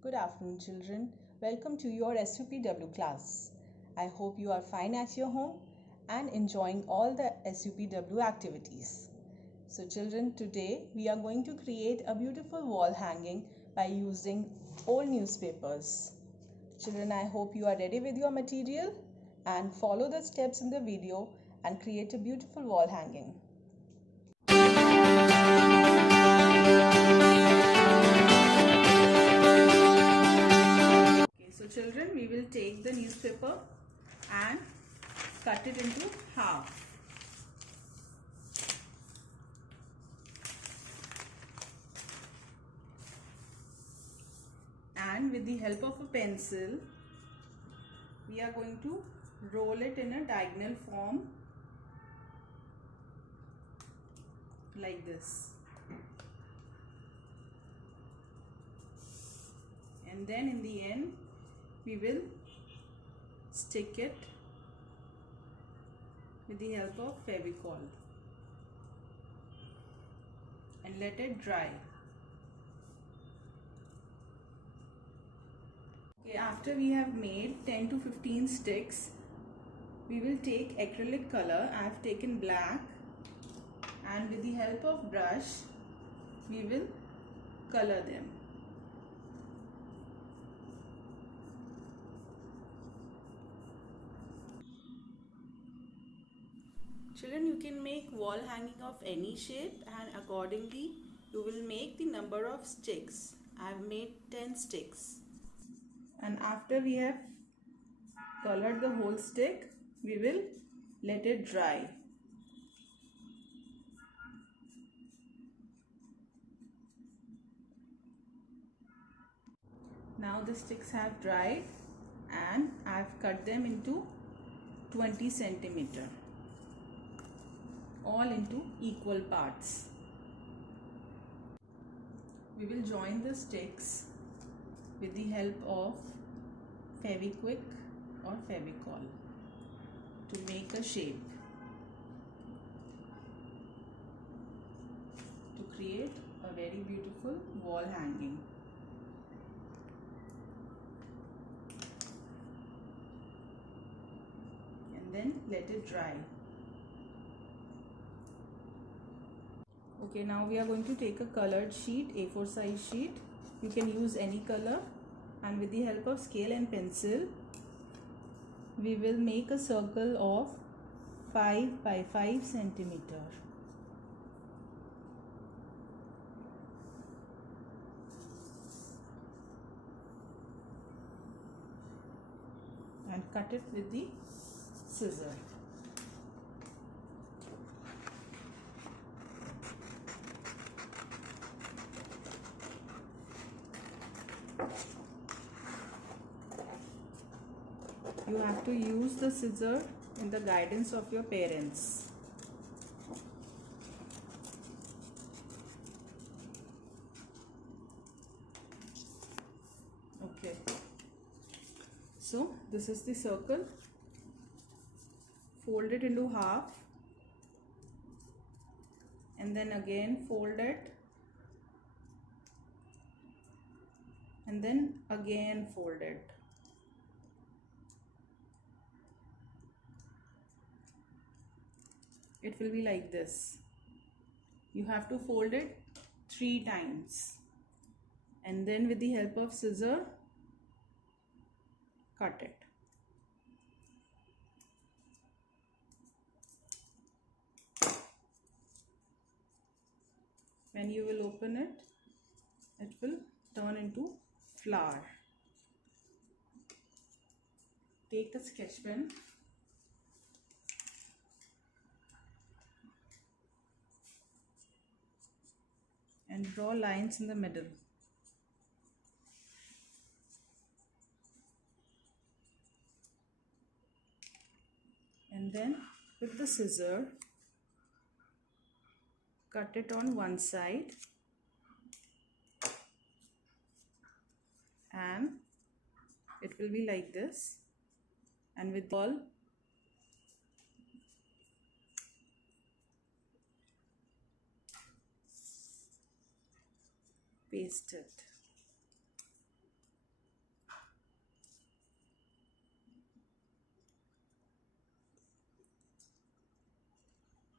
Good afternoon, children. Welcome to your SUPW class. I hope you are fine at your home and enjoying all the SUPW activities. So, children, today we are going to create a beautiful wall hanging by using old newspapers. Children, I hope you are ready with your material and follow the steps in the video and create a beautiful wall hanging. So children, we will take the newspaper and cut it into half. And with the help of a pencil, we are going to roll it in a diagonal form like this. And then in the end, we will stick it with the help of Fevicol and let it dry. Okay, after we have made 10 to 15 sticks, we will take acrylic color. I have taken black, and with the help of brush, we will color them. Children, you can make wall hanging of any shape, and accordingly you will make the number of sticks. I have made 10 sticks. And after we have colored the whole stick, we will let it dry. Now the sticks have dried and I have cut them into 20 centimeter, all into equal parts. We will join the sticks with the help of Fevikwik or Fevicol to make a shape, to create a very beautiful wall hanging. And then let it dry. Okay, now we are going to take a colored sheet, A4 size sheet. You can use any color, and with the help of scale and pencil, we will make a circle of 5 by 5 centimeter. And cut it with the scissor. You have to use the scissor in the guidance of your parents. Okay. So this is the circle. Fold it into half and then again fold it and then again fold it. It will be like this. You have to fold it 3 times and then with the help of scissor cut it. When you will open it, it will turn into flower. Take a sketch pen and draw lines in the middle. And then with the scissor, cut it on one side and it will be like this, and with ball paste it.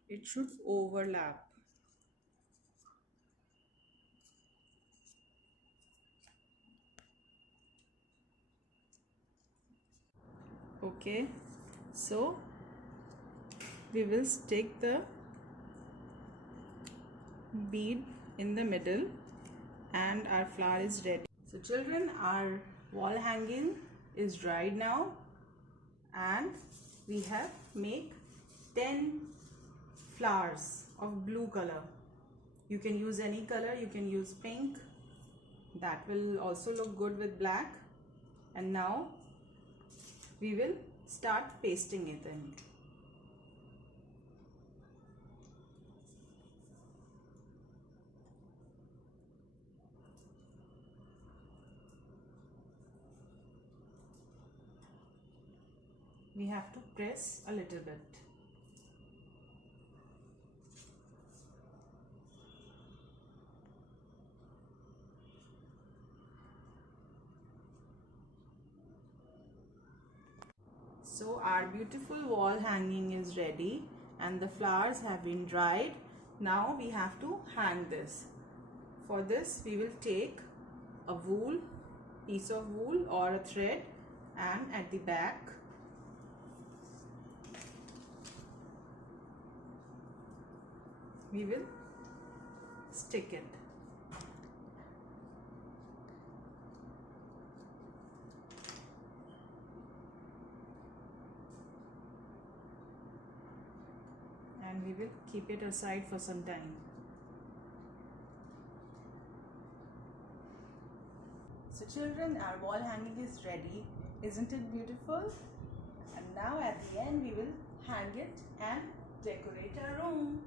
It should overlap. Okay, so we will stick the bead in the middle and our flower is ready. So children, our wall hanging is dried now and we have make 10 flowers of blue color. You can use any color, you can use pink, that will also look good with black. And now we will start pasting it in. We have to press a little bit. So our beautiful wall hanging is ready and the flowers have been dried. Now we have to hang this. For this we will take a piece of wool or a thread, and at the back we will stick it. And we will keep it aside for some time. So children, our wall hanging is ready. Isn't it beautiful? And now at the end we will hang it and decorate our room.